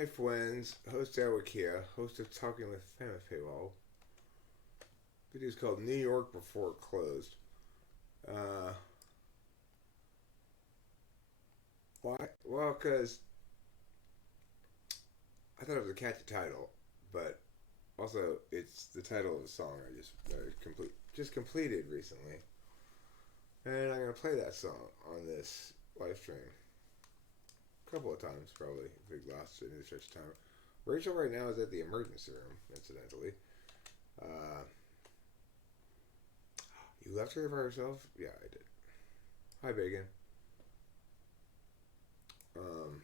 Hi friends, host Awakia, host of Talking with Famous People. Video is called New York Before It Closed. Uh, why? Well, because I thought it was a catchy title, but also it's the title of a song I just completed recently, and I'm gonna play that song on this live stream a couple of times probably if we lost any stretch of time. Rachel right now is at the emergency room, incidentally. Uh, you left her by herself? Yeah, I did. Hi, Bacon. Um,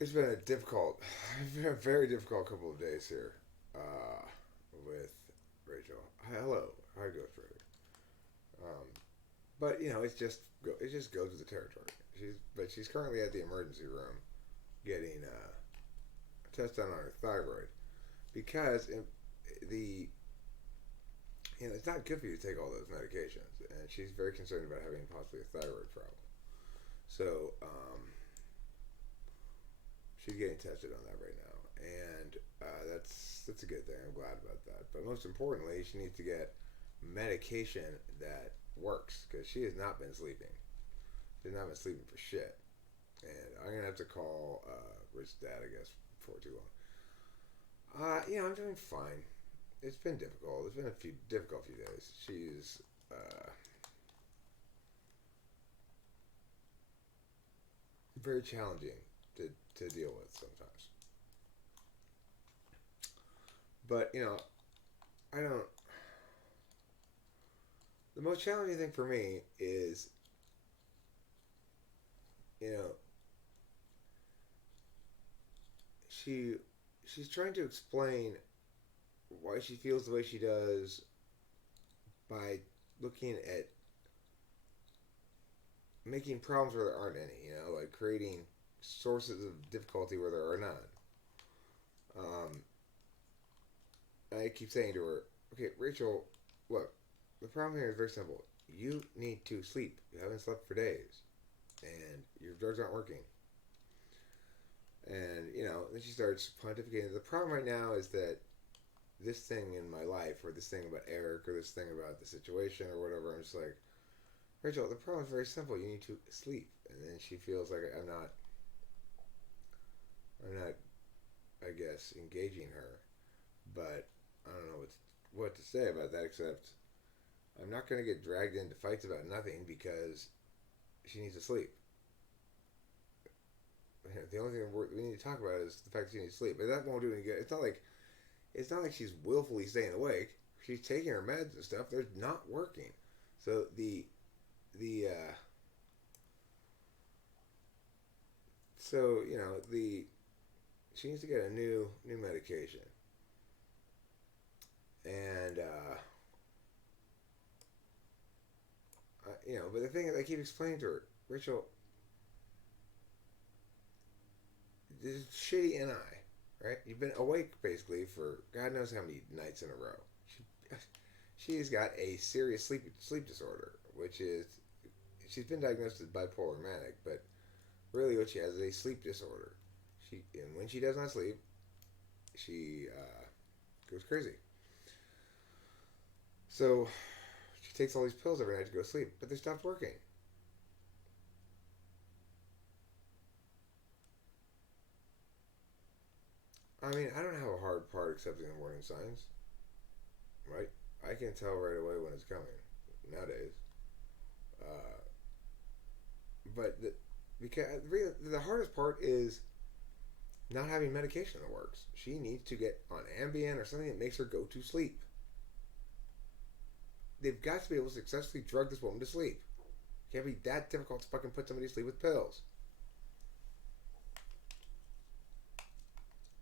it's been a very difficult couple of days here with Rachel. Hello, hi, Ghost Rider. Um, but it just goes with the territory. She's currently at the emergency room getting a test done on her thyroid because the it's not good for you to take all those medications, and she's very concerned about having possibly a thyroid problem. So she's getting tested on that right now, and that's a good thing. I'm glad about that. But most importantly, she needs to get medication that works because she has not been sleeping. She's not been sleeping for shit, and I'm gonna have to call Rich Dad, I guess, before too long. I'm doing fine. It's been difficult. It's been a few difficult few days. She's very challenging to deal with sometimes. But I don't. The most challenging thing for me is you know she she's trying to explain why she feels the way she does by looking at making problems where there aren't any. Like creating sources of difficulty where there are none. Um, I keep saying to her, "Okay, Rachel, look, the problem here is very simple. You need to sleep. You haven't slept for days, and your drugs aren't working." And then she starts pontificating. The problem right now is that this thing in my life, or this thing about Eric, or this thing about the situation, or whatever. I'm just like, Rachel, the problem is very simple. You need to sleep. And then she feels like I'm not, I guess, engaging her. But I don't know what to say about that except I'm not going to get dragged into fights about nothing because she needs to sleep. The only thing we need to talk about is the fact that she needs to sleep. But that won't do any good. It's not like she's willfully staying awake. She's taking her meds and stuff. They're not working. So the so the she needs to get a new medication. And but the thing is, I keep explaining to her, Rachel, this is shitty NI, right? You've been awake basically for God knows how many nights in a row. She's got a serious sleep disorder, which is she's been diagnosed as bipolar manic, but really what she has is a sleep disorder. And when she does not sleep, she goes crazy. So she takes all these pills every night to go to sleep, but they stopped working. I mean, I don't have a hard part accepting the warning signs, right? I can tell right away when it's coming nowadays. Uh, but because really, the hardest part is not having medication that works. She needs to get on Ambien or something that makes her go to sleep. They've got to be able to successfully drug this woman to sleep. It can't be that difficult to fucking put somebody to sleep with pills.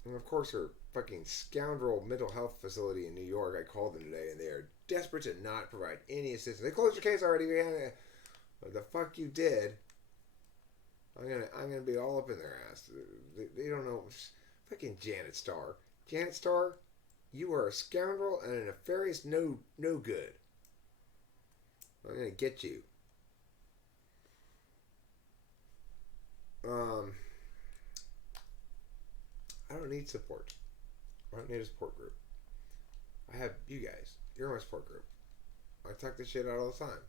And of course, her fucking scoundrel mental health facility in New York, I called them today, and they are desperate to not provide any assistance. They closed your case already, man. What the fuck you did? I'm gonna be all up in their ass. They don't know. Fucking Janet Starr. Janet Starr, you are a scoundrel and a nefarious no good. I'm gonna get you. Um, I don't need support. I don't need a support group. I have you guys. You're my support group. I talk this shit out all the time.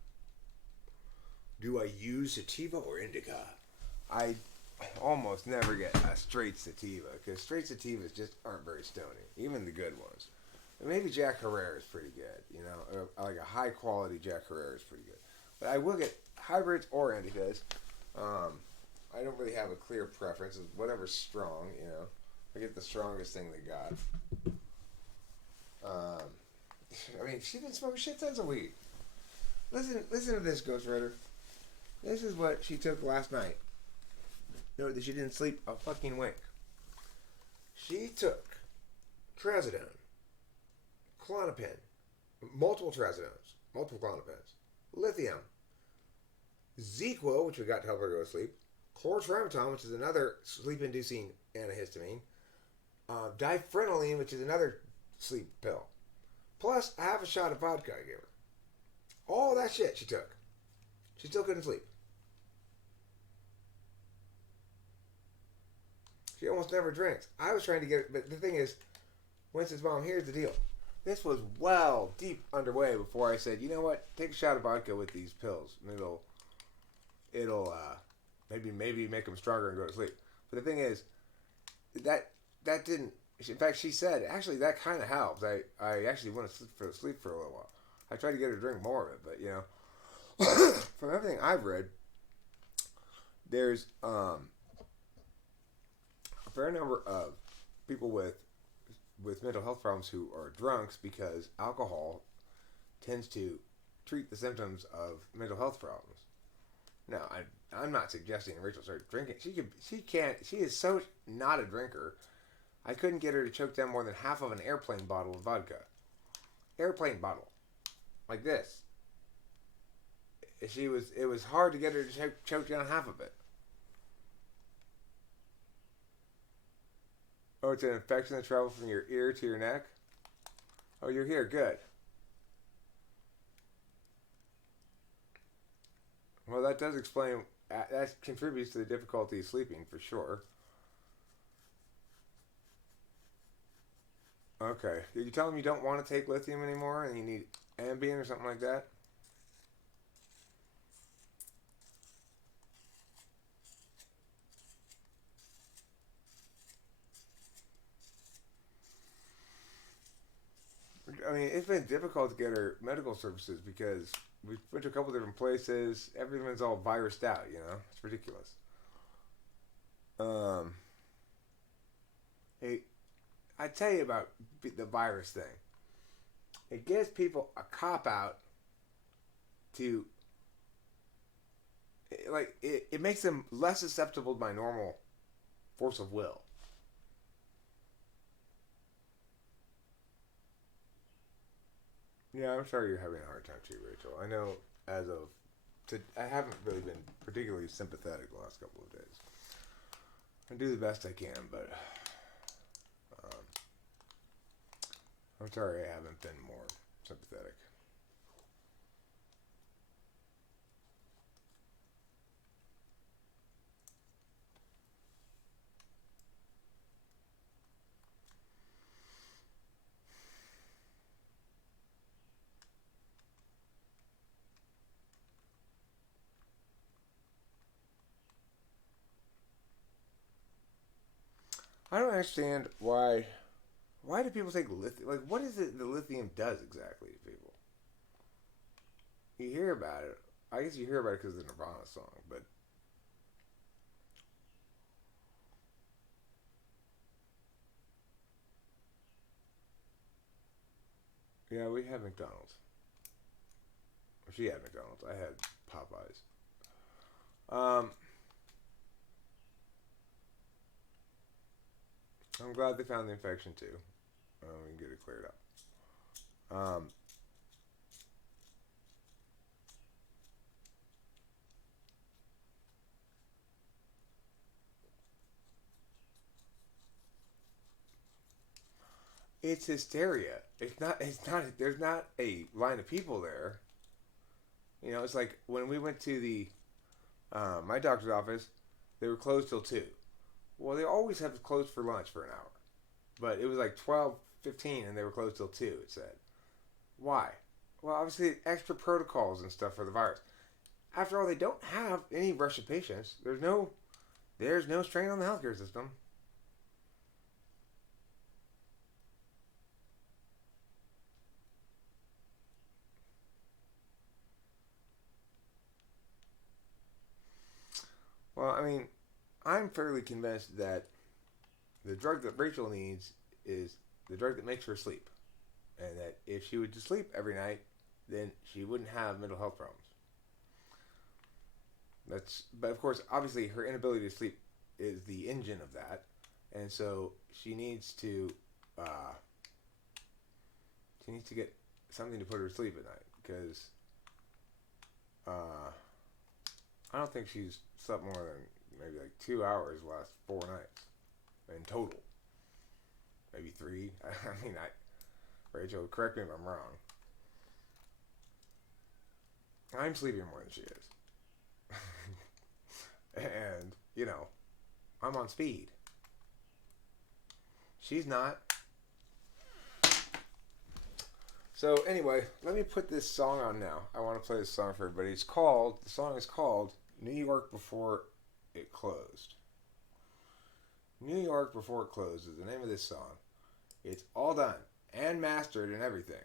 Do I use sativa or indica? I almost never get a straight sativa because straight sativas just aren't very stony, even the good ones. Maybe Jack Herrera is pretty good, you know, like a high quality Jack Herrera is pretty good. But I will get hybrids or indicas. I don't really have a clear preference. Whatever's strong, you know. I get the strongest thing they got. Um, I mean, she's been smoking shit tons of weed. Listen to this, Ghost Rider. This is what she took last night. No, that she didn't sleep a fucking wink. She took trazodone, Klonopin, multiple trazodones, multiple Klonopins, lithium, Zequa, which we got to help her go to sleep, chlorotrimazole, which is another sleep-inducing antihistamine, diphenylline, which is another sleep pill, plus a half a shot of vodka I gave her. All that shit she took. She still couldn't sleep. She almost never drinks. I was trying to get her, but the thing is, Winston's mom, here's the deal. This was well deep underway before I said, you know what, take a shot of vodka with these pills. And it'll maybe make them stronger and go to sleep. But the thing is, that didn't. In fact, she said, actually, that kind of helps. I actually want to sleep for a little while. I tried to get her to drink more of it, but you know, from everything I've read, there's a fair number of people with mental health problems who are drunks because alcohol tends to treat the symptoms of mental health problems. Now, I'm not suggesting Rachel start drinking. She is so not a drinker. I couldn't get her to choke down more than half of an airplane bottle of vodka. Airplane bottle. Like this. It was hard to get her to choke down half of it. Oh, it's an infection that travels from your ear to your neck? Oh, you're here. Good. Well, that does explain. That contributes to the difficulty of sleeping, for sure. Okay. Did you tell him you don't want to take lithium anymore and you need Ambien or something like that? I mean, it's been difficult to get her medical services because we went to a couple different places. Everyone's all virused out, you know? It's ridiculous. Um, hey, I tell you about the virus thing. It gives people a cop out to, it makes them less susceptible to my normal force of will. Yeah, I'm sorry you're having a hard time too, Rachel. I know I haven't really been particularly sympathetic the last couple of days. I do the best I can, but um, I'm sorry I haven't been more sympathetic. I don't understand why do people take lithium? Like, what is it the lithium does exactly to people? You hear about it. I guess you hear about it because of the Nirvana song, but yeah, we had McDonald's. She had McDonald's. I had Popeyes. Um, I'm glad they found the infection too. We can get it cleared up. It's hysteria. It's not. It's not. There's not a line of people there. You know, it's like when we went to the my doctor's office. they were closed till 2. Well, they always have closed for lunch for an hour. But it was like 12:15 and they were closed till 2, it said. Why? Well, obviously extra protocols and stuff for the virus. After all, they don't have any rush of patients. There's no strain on the healthcare system. Well, I mean, I'm fairly convinced that the drug that Rachel needs is the drug that makes her sleep. And that if she would just sleep every night, then she wouldn't have mental health problems. But of course, obviously, her inability to sleep is the engine of that, and so uh, she needs to get something to put her to sleep at night because uh, I don't think she's slept more than maybe like 2 hours the last 4 nights in total, maybe three. I mean, Rachel, correct me if I'm wrong. I'm sleeping more than she is, and I'm on speed. She's not. So anyway, let me put this song on now. I want to play this song for everybody. The song is called New York Before It Closed. New York Before It Closed is the name of this song. It's all done and mastered and everything.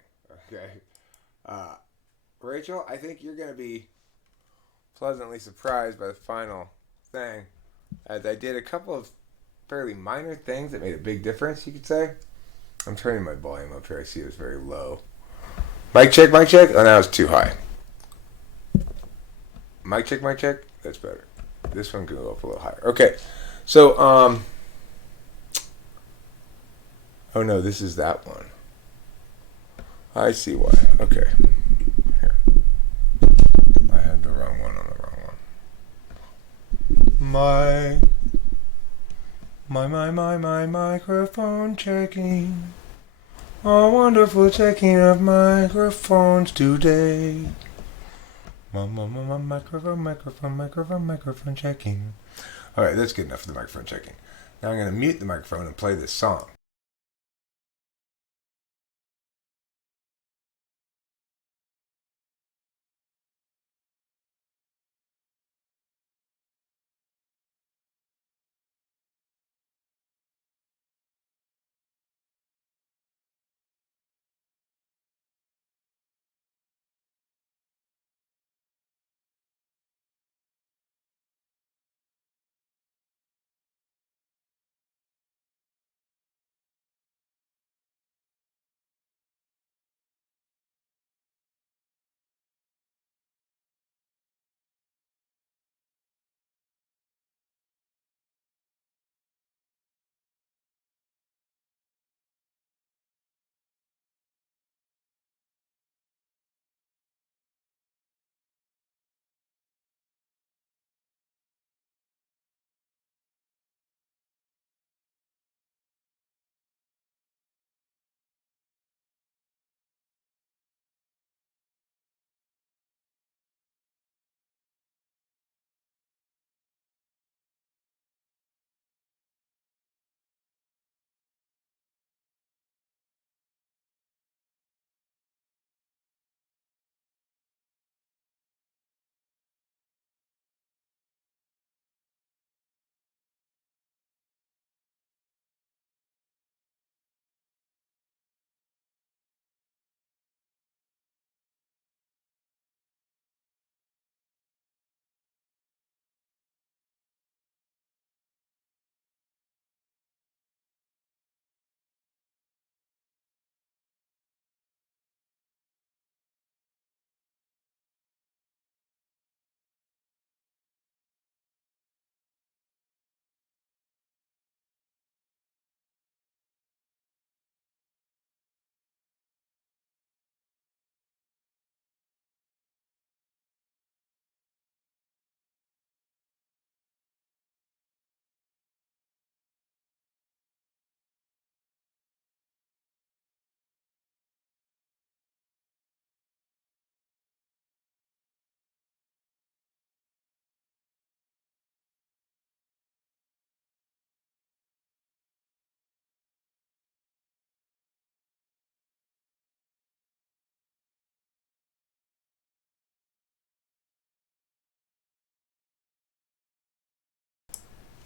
Okay. Uh, Rachel, I think you're going to be pleasantly surprised by the final thing. As I did a couple of fairly minor things that made a big difference, you could say. I'm turning my volume up here. I see it was very low. Mic check, mic check. Oh, now it's too high. Mic check, mic check. That's better. This one can go up a little higher. Okay. So, oh no, this is that one. I see why. Okay. Here. I had the wrong one on the wrong one. My microphone checking. A wonderful checking of microphones today. My microphone checking. Alright, that's good enough for the microphone checking. Now I'm going to mute the microphone and play this song.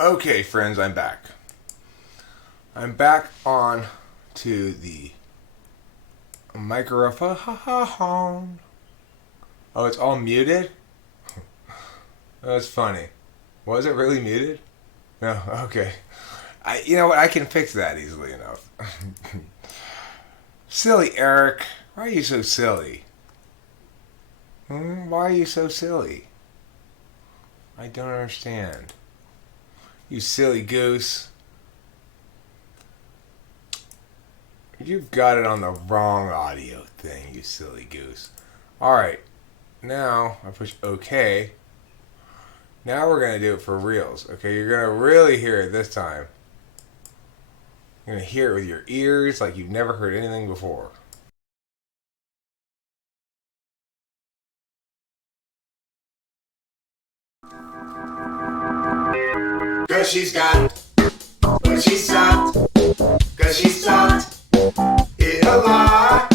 Okay, friends, I'm back. I'm back on to the microphone. Oh, it's all muted? That's funny. Was it really muted? No, okay. You know what? I can fix that easily enough. Silly Eric. Why are you so silly? Why are you so silly? I don't understand. You silly goose. You've got it on the wrong audio thing, you silly goose. Alright, now I push OK. Now we're going to do it for reals. Okay, you're going to really hear it this time. You're going to hear it with your ears like you've never heard anything before. Cause she's got what she sucked. Cause she sucked it a lot.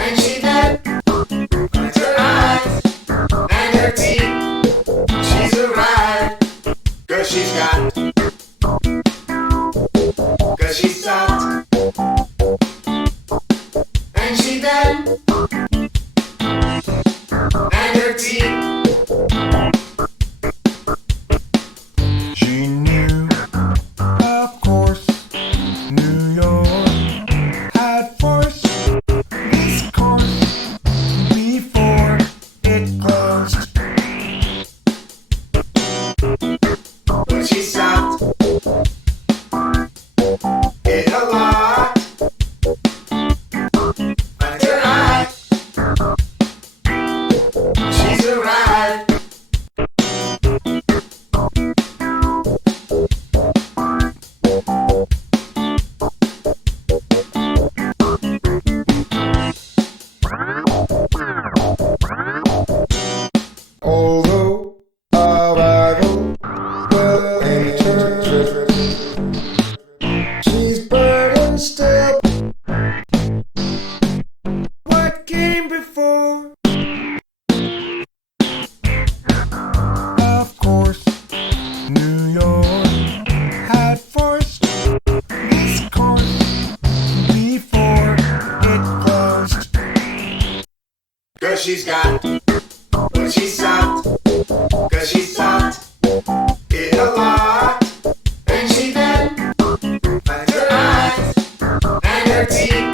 And she then cleansed her eyes and her teeth. She's arrived. Cause she's got. Cause she sucked. And she then and her teeth. She knew, of course, New York had forced this course before it closed. But she stopped it a lot. Under her eye, she's arrived. Although a rival will enter, she's burdened still. What came before? Of course, New York had forced this course before it closed. Cause she's got what she sucked. Cause she sucked it a lot. And she then finds her eyes and her teeth.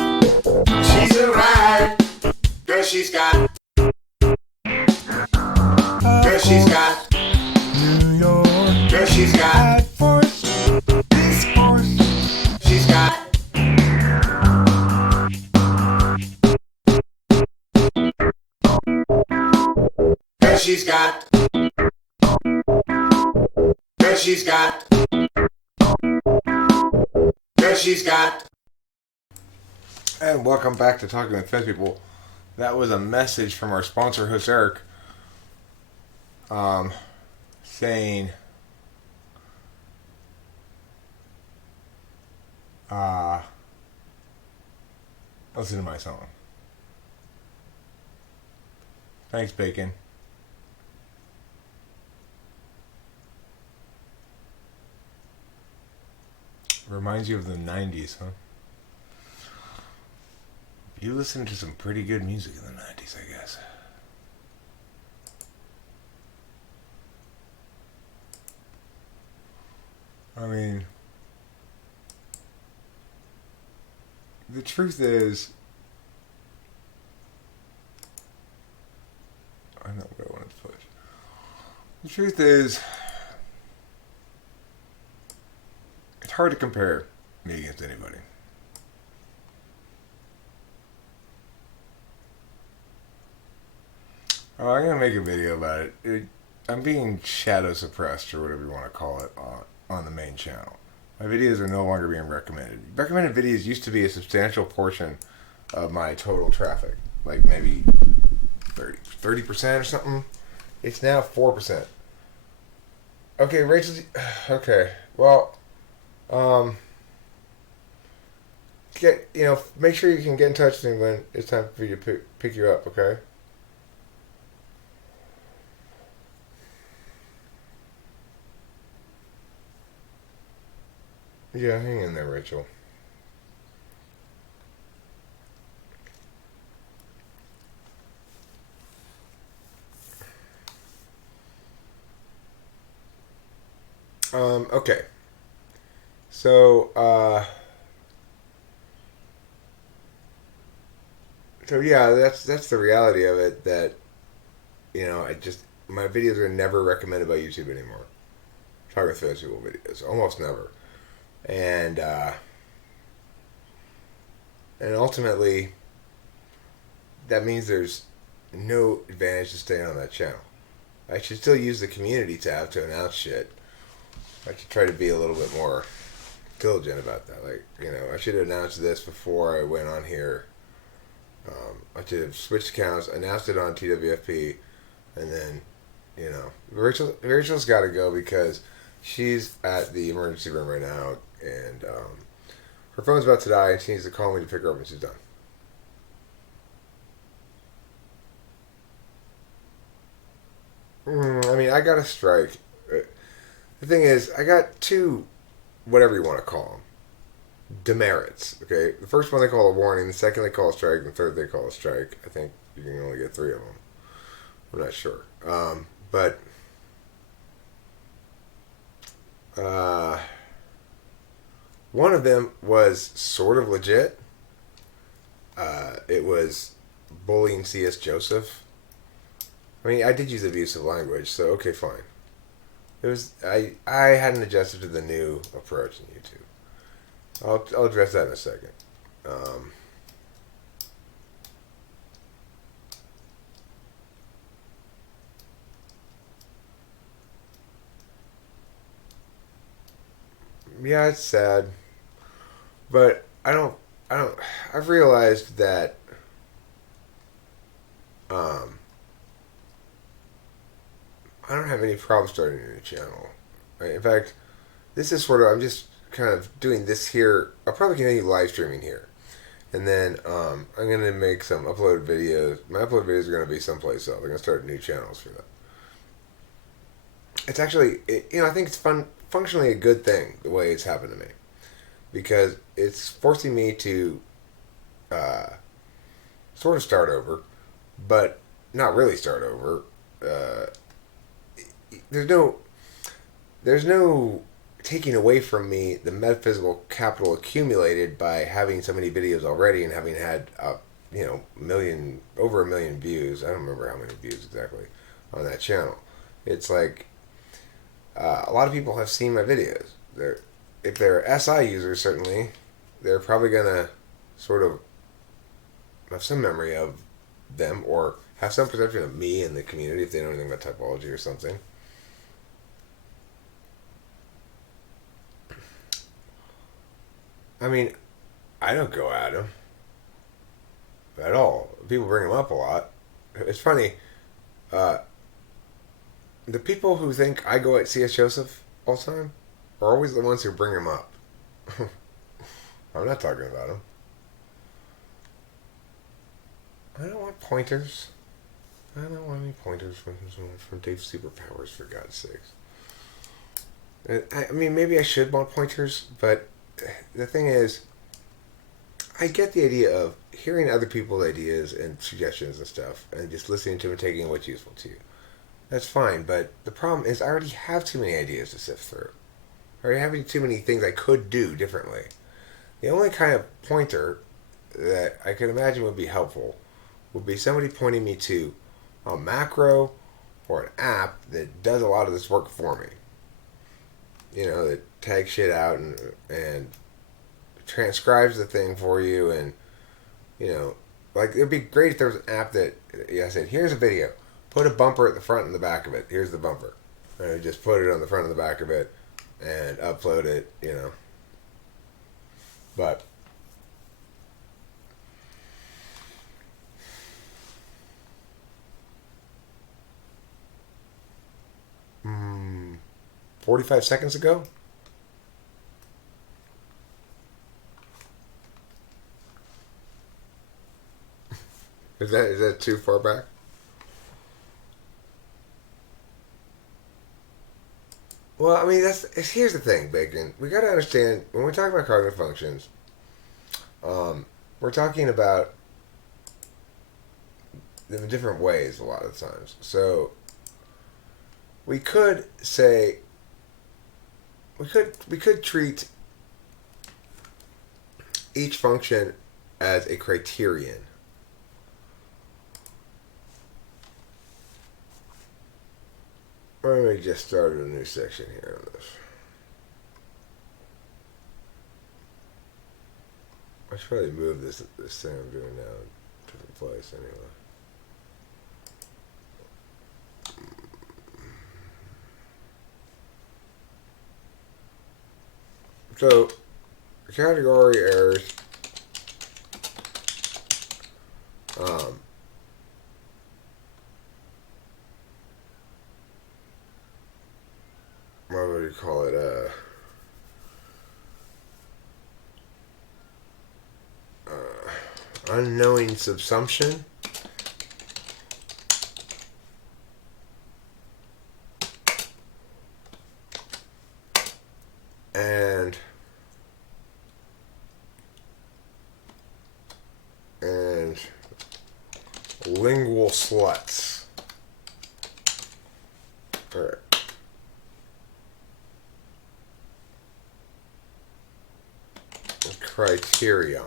She's arrived. Cause she's got. Cause she's got. New York. Cause she's got. Forced this force. She's got. Cause she's got. Cause she's got. Cause she's got. And welcome back to Talking with Fence People. That was a message from our sponsor, host Eric, saying, listen to my song. Thanks, Bacon. Reminds you of the 90s, huh? You listened to some pretty good music in the 90s, I guess. I mean, the truth is, I know what I wanted to push. The truth is, it's hard to compare me against anybody. Oh, I'm gonna make a video about it. I'm being shadow suppressed, or whatever you want to call it, on the main channel. My videos are no longer being recommended. Recommended videos used to be a substantial portion of my total traffic, like maybe 30% or something. It's now 4%. Okay, Rachel. Okay, well, make sure you can get in touch with me when it's time for you to pick you up. Okay. Yeah, hang in there, Rachel. Okay. So, yeah, that's the reality of it. That I just my videos are never recommended by YouTube anymore. Photography people videos, almost never, and ultimately that means there's no advantage to staying on that channel. I should still use the community tab to announce shit. I should try to be a little bit more diligent about that. Like, I should have announced this before I went on here. I should have switched accounts, announced it on TwFP, and then, Rachel's got to go because she's at the emergency room right now, and her phone's about to die, and she needs to call me to pick her up when she's done. I mean, I got a strike. The thing is, I got two, whatever you want to call them, demerits. Okay, the first one they call a warning, the second they call a strike, and the third they call a strike. I think you can only get three of them. I'm not sure, but uh, one of them was sort of legit. It was bullying C.S. Joseph. I mean, I did use abusive language, so okay, fine. It was I hadn't adjusted to the new approach in YouTube. I'll address that in a second. Um, yeah, it's sad, but I don't. I've realized that um, I don't have any problem starting a new channel. In fact, this is sort of I'm just kind of doing this here. I'll probably continue live streaming here, and then I'm gonna make some upload videos. My upload videos are gonna be someplace else. I'm gonna start new channels for that. It's actually, I think it's functionally a good thing the way it's happened to me because it's forcing me to uh, sort of start over, but not really start over. Uh, there's no there's no taking away from me the metaphysical capital accumulated by having so many videos already and having had over a million views. I don't remember how many views exactly on that channel. It's like a lot of people have seen my videos. If they're SI users, certainly they're probably gonna sort of have some memory of them or have some perception of me in the community if they know anything about typology or something. I mean, I don't go at them at all. People bring them up a lot. It's funny. Uh, the people who think I go at C.S. Joseph all the time are always the ones who bring him up. I'm not talking about him. I don't want pointers. I don't want any pointers from Dave's Superpowers, for God's sakes. I mean, maybe I should want pointers, but the thing is, I get the idea of hearing other people's ideas and suggestions and stuff, and just listening to them and taking what's useful to you. That's fine, but the problem is I already have too many ideas to sift through. I already have too many things I could do differently. The only kind of pointer that I could imagine would be helpful would be somebody pointing me to a macro or an app that does a lot of this work for me. That tags shit out and transcribes the thing for you, and like it'd be great if there was an app that I said, here's a video, put a bumper at the front and the back of it. Here's the bumper, and I just put it on the front and the back of it and upload it. But 45 seconds ago. Is that too far back? Well, I mean, here's the thing, Bacon. We got to understand when we talk about cognitive functions, we're talking about them in different ways a lot of times. So we could say we could treat each function as a criterion. Let me just start a new section here on this. I should probably move this thing I'm doing now to a different place anyway. So, category errors. What would you call it? Unknowing subsumption. And lingual sluts. All right. Criterion.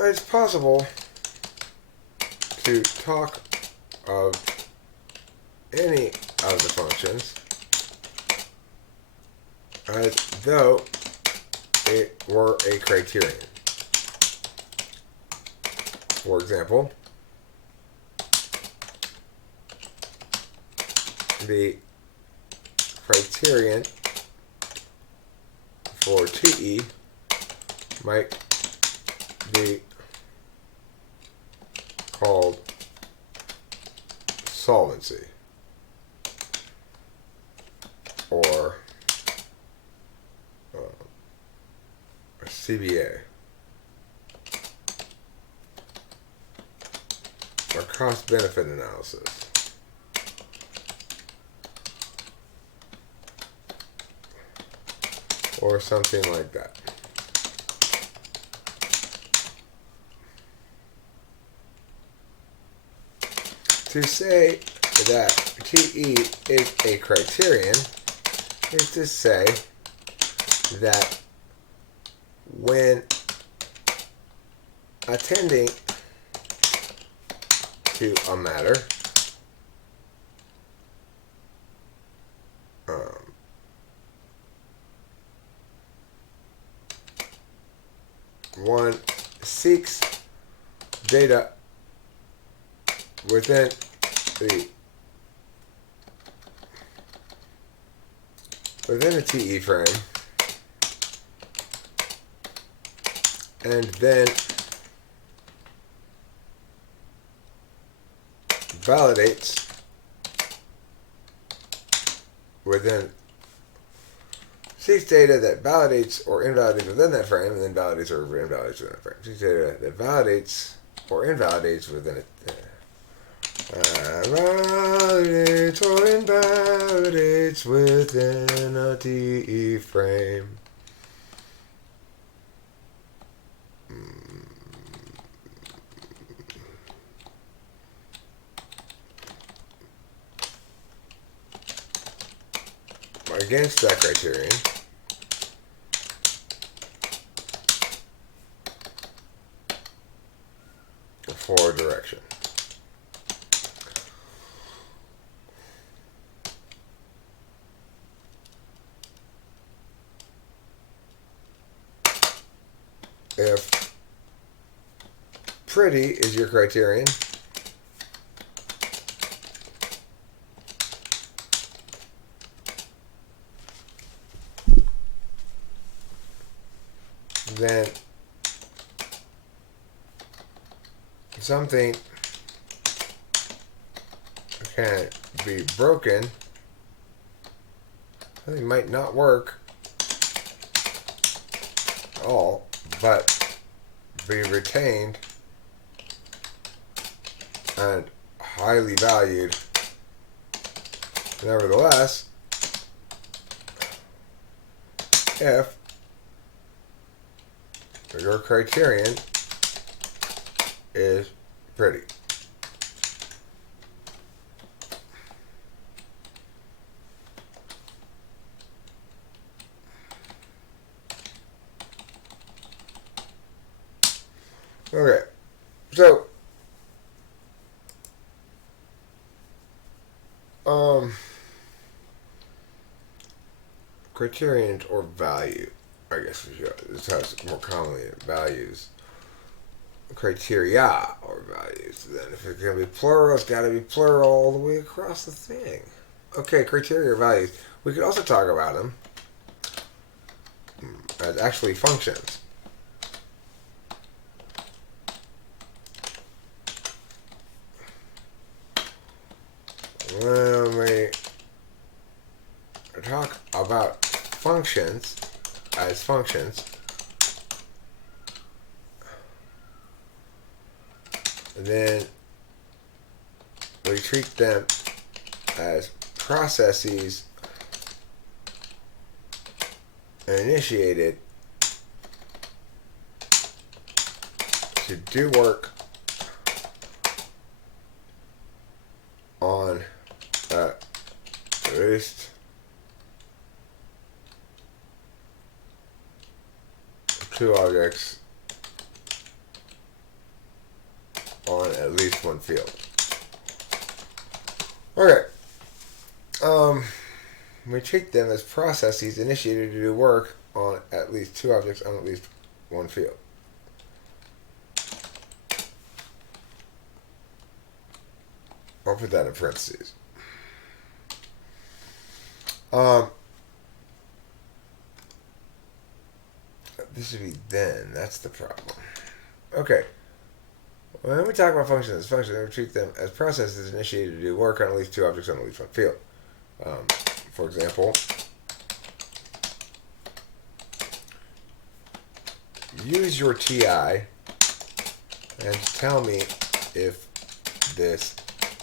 It's possible to talk of any of the functions as though it were a criterion. For example, the criterion for TE might be called solvency or CBA or cost-benefit analysis. Or something like that. To say that TE is a criterion is to say that when attending to a matter, one seeks data within a TE frame, and then validates seeks data that validates or invalidates within that frame, and then validates or invalidates within that frame. Seeks data that validates or invalidates within it. Validates or invalidates within a TE frame. Against that criterion, for direction. If pretty is your criterion, then something can be broken, something might not work at all, but be retained and highly valued. Nevertheless, if your criterion is pretty. Okay, so criterions or value, I guess this has more commonly values. Criteria or values. Then if it's gonna be plural, it's gotta be plural all the way across the thing. Okay, criteria or values. We could also talk about them as actually functions. When we talk about functions as functions, then we treat them as processes initiated to do work on at least two objects on at least one field. Okay. We treat them as processes initiated to do work on at least two objects on at least one field. I'll put that in parentheses. This should be then. That's the problem. Okay. When we talk about functions, we treat them as processes initiated to do work on at least two objects on at least one field. For example, use your TI and tell me if this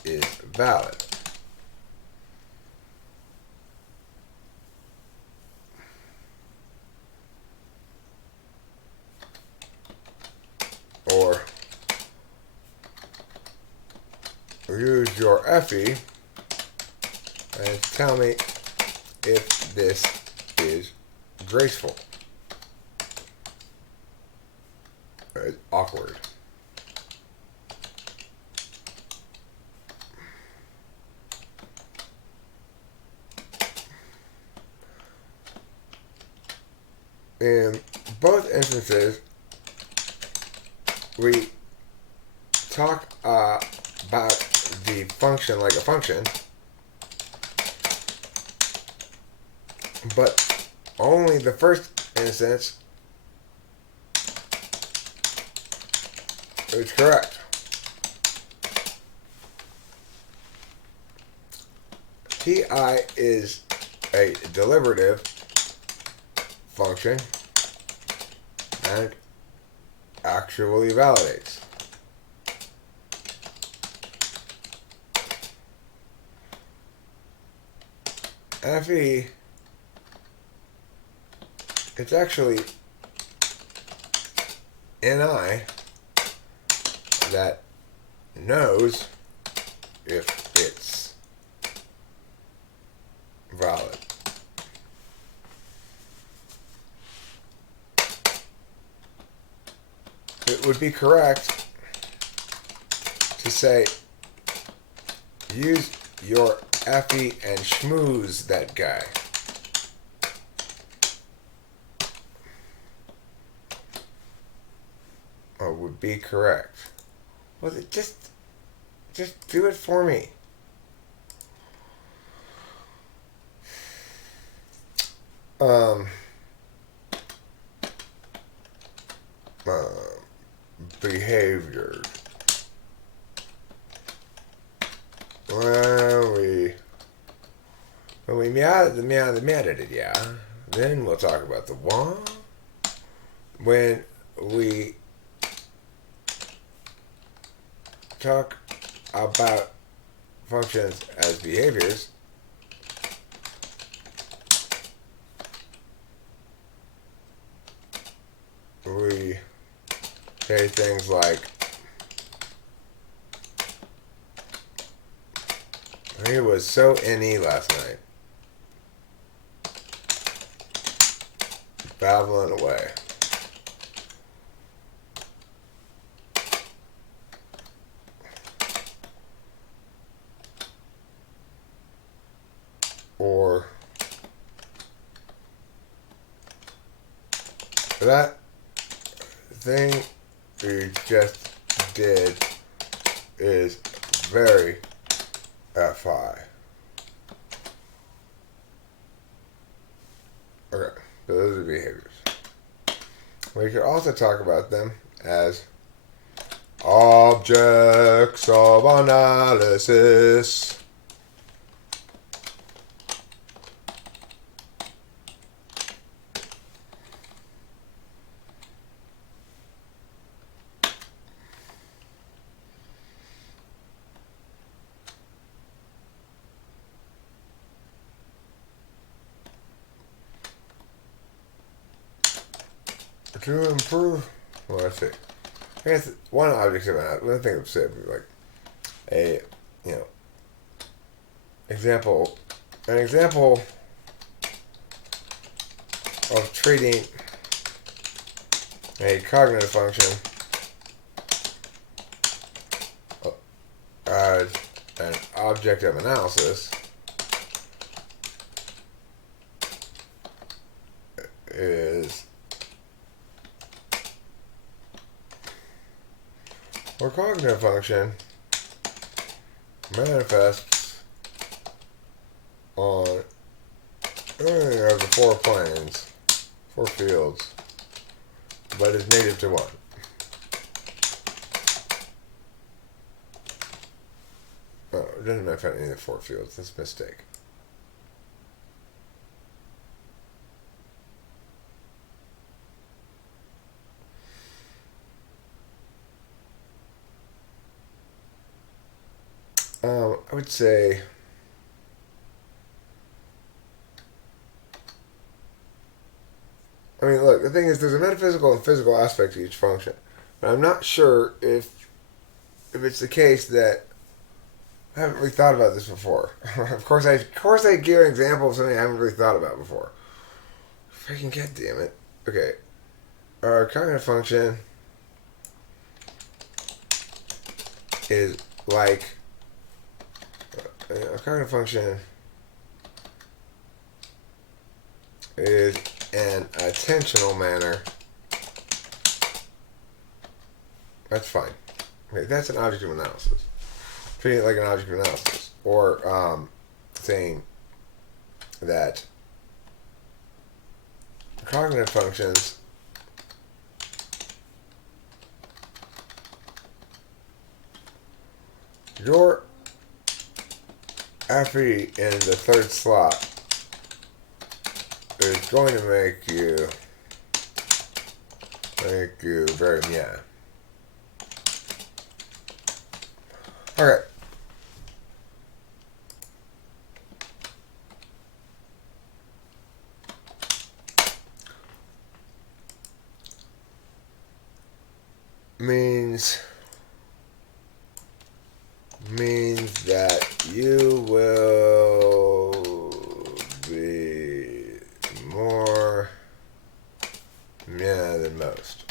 is valid. Or use your FE and tell me if this is graceful. It's awkward. In both instances, we talk about the function like a function, but only the first instance is correct. TI is a deliberative function and actually validates. FE, it's actually NI that knows if it's valid. It would be correct to say use your FE and schmooze that guy. Or would be correct. Well, just do it for me. Behavior. When we meow the yeah, then we'll talk about the one. When we talk about functions as behaviors, we say things like, he was so NE last night, babbling away. Or that thing we just did is very FI. Okay, so those are behaviors. We could also talk about them as objects of analysis. To improve, well, let's see. I guess one object of one thing I've said would be like a, example, an example of treating a cognitive function as an object of analysis is or cognitive function manifests on any of the 4 planes, 4 fields, but is native to one. Oh, it doesn't manifest any of the 4 fields. That's a mistake. I would say look, the thing is there's a metaphysical and physical aspect to each function. But I'm not sure if it's the case that I haven't really thought about this before. of course I give an example of something I haven't really thought about before. Freaking goddamn it. Okay. Our cognitive function is like a cognitive function is an attentional manner. That's fine. Okay, that's an object of analysis. Treating it like an object of analysis. Or saying that cognitive functions your FE in the 3rd slot is going to make you very yeah. Okay. Means that you will be more than most.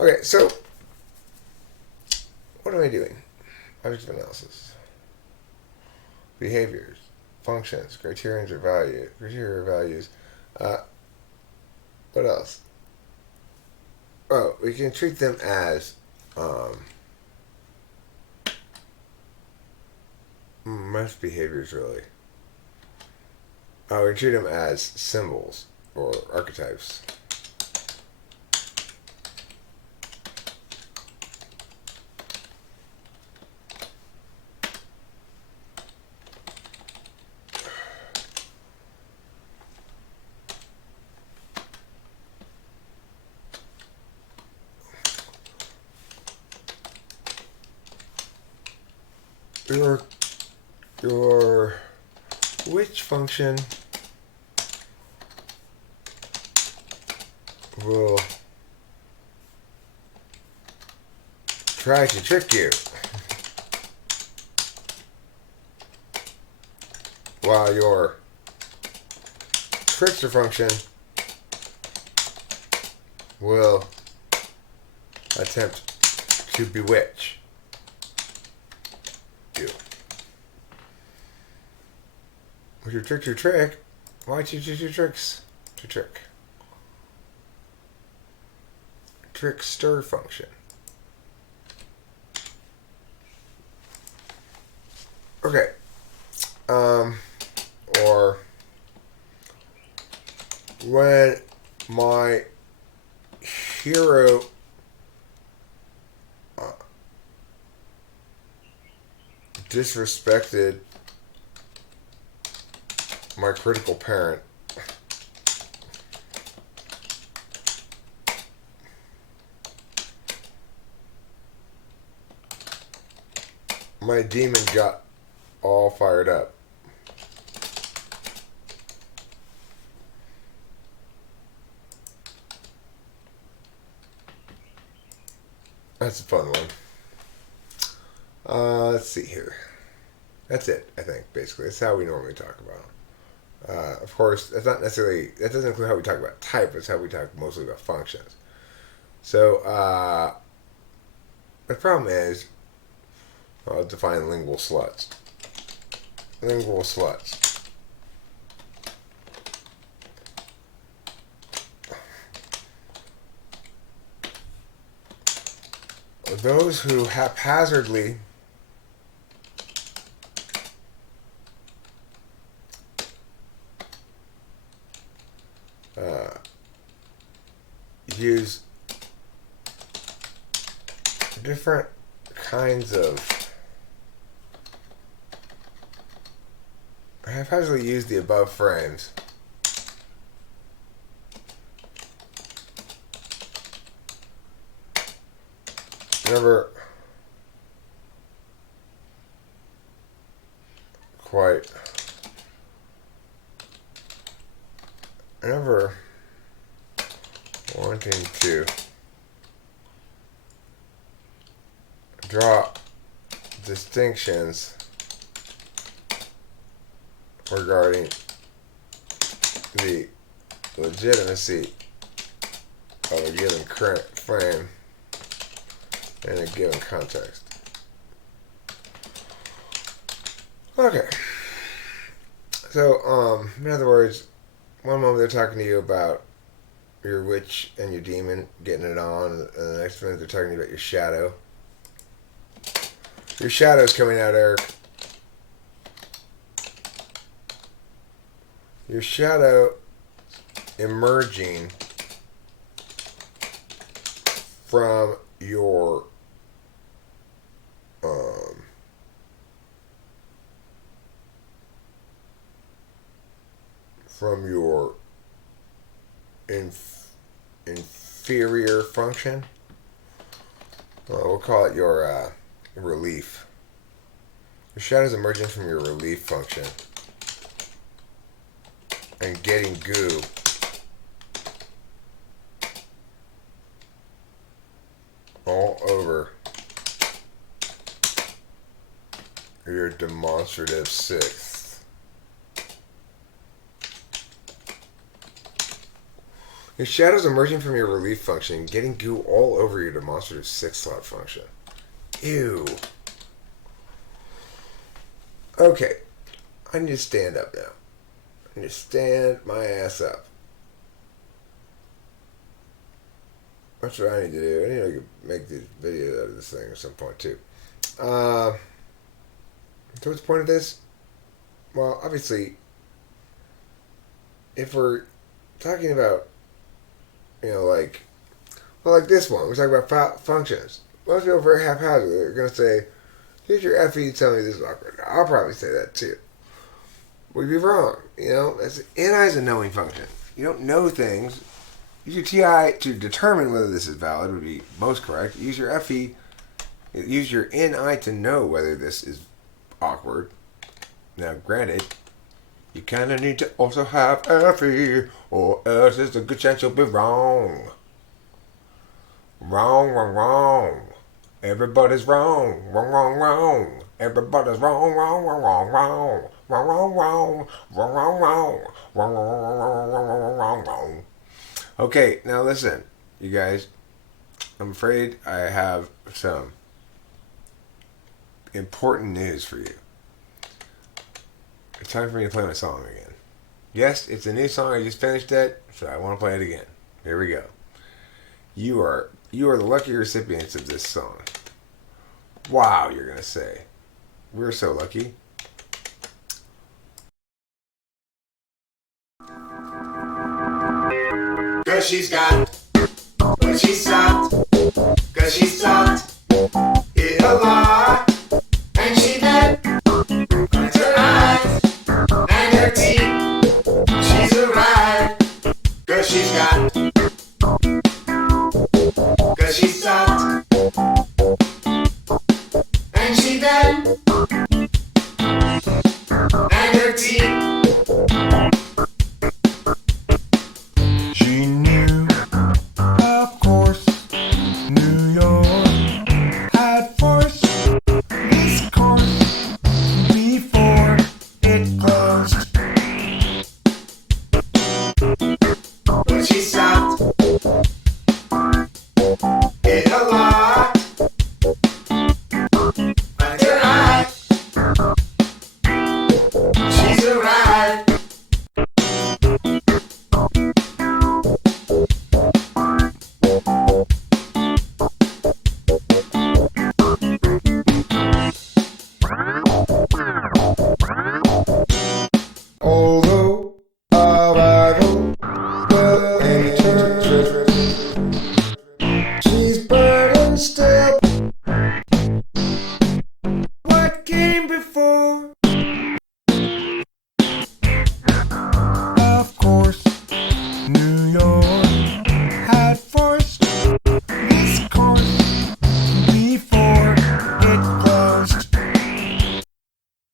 Okay, so what am I doing? Object of analysis. Behaviors, functions, criteria or values. What else? Oh, we can treat them as most behaviors really. We treat them as symbols or archetypes. your your which function will try to trick you while your trickster function will attempt to bewitch you. With your trickster trick, why choose your tricks to trick? Trickster function. Okay. Or when my hero disrespected my critical parent, my demon got all fired up. That's a fun one. Let's see here. That's it, I think, basically. That's how we normally talk about them. Of course, that's not necessarily, that doesn't include how we talk about type, it's how we talk mostly about functions. So, the problem is, I'll define lingual sluts. Lingual sluts. Those who haphazardly use different kinds of haphazardly use the above frames never quite never wanting to draw distinctions regarding the legitimacy of a given current frame in a given context. Okay. So, in other words, one moment they're talking to you about your witch and your demon getting it on, and the next minute they're talking to you about your shadow. Your shadow's coming out, Eric. Your shadow emerging from your inferior function. We'll call it your relief. Your shadow is emerging from your relief function and getting goo all over your demonstrative sixth. Your shadow's emerging from your relief function, getting goo all over your demonstrative sixth slot function. Ew. Okay, I need to stand up now. I need to stand my ass up. That's what I need to do. I need to make these videos out of this thing at some point too. So what's the point of this? Well, obviously, if we're talking about, like this one, we're talking about functions. Most people are very haphazard. They're going to say, here's your FE, tell me this is awkward. I'll probably say that too. We'd be wrong. NI is a knowing function. You don't know things. Use your TI to determine whether this is valid would be most correct. Use your FE, use your NI to know whether this is awkward. Now, granted, you kind of need to also have Effie, or else there's a good chance you'll be wrong. Wrong, wrong, wrong. Everybody's wrong, wrong, wrong, wrong. Everybody's wrong, wrong, wrong, wrong, wrong. Wrong, wrong, wrong, wrong, wrong, wrong, wrong, wrong, wrong, wrong, wrong. Okay, now listen, you guys. I'm afraid I have some important news for you. It's time for me to play my song again. Yes, it's a new song. I just finished it, so I want to play it again. Here we go. You are the lucky recipients of this song. Wow, you're gonna say. We're so lucky. Cause she's got what she sought. Cause she sought it a lot. And she met with her eyes and her teeth. She's arrived. Cause she's got. Cause she sought. And she then. And her teeth. She knew, of course, New York had forced this course before it closed. But she stopped it a lot. But her eye, she's arrived. Although arrival will enter, she's burdened still. What came before? Of course, New York had forced this course before it closed.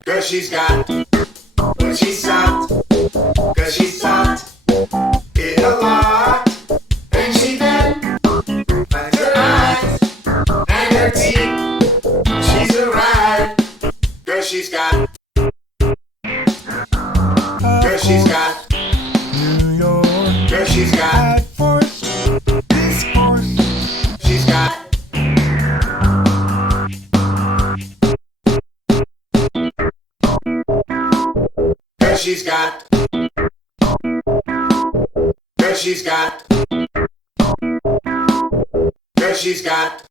Cause she's got what she sought. Cause she sought it a lot. And she then finds her eyes and her teeth. She's arrived. Cause she's got. Cause she's got. New York. Cause she's got. Force this force. She's got. Cause she's got. Cause she's got. Cause she's got.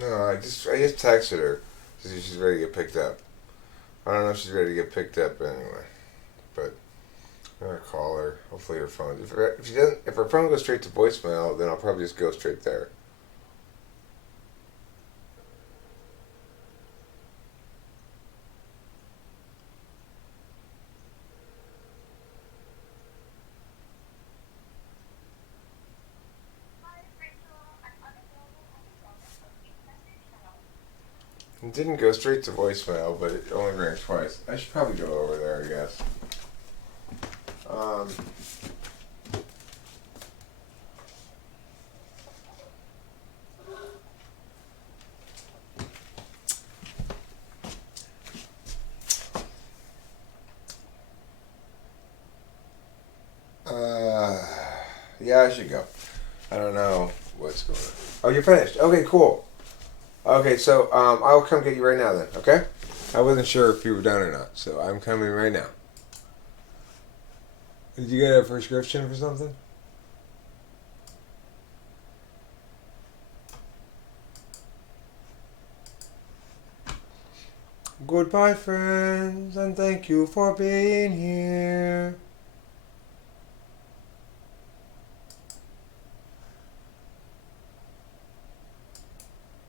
No, I just texted her. She's ready to get picked up. I don't know if she's ready to get picked up anyway, but I'm gonna call her. Hopefully her phone. If her phone goes straight to voicemail, then I'll probably just go straight there. It didn't go straight to voicemail, but it only rang twice. I should probably go over there, I guess. Yeah, I should go. I don't know what's going on. Oh, you're finished. Okay, cool. Okay, so I'll come get you right now then, okay? I wasn't sure if you were done or not, so I'm coming right now. Did you get a prescription for something? Goodbye, friends, and thank you for being here.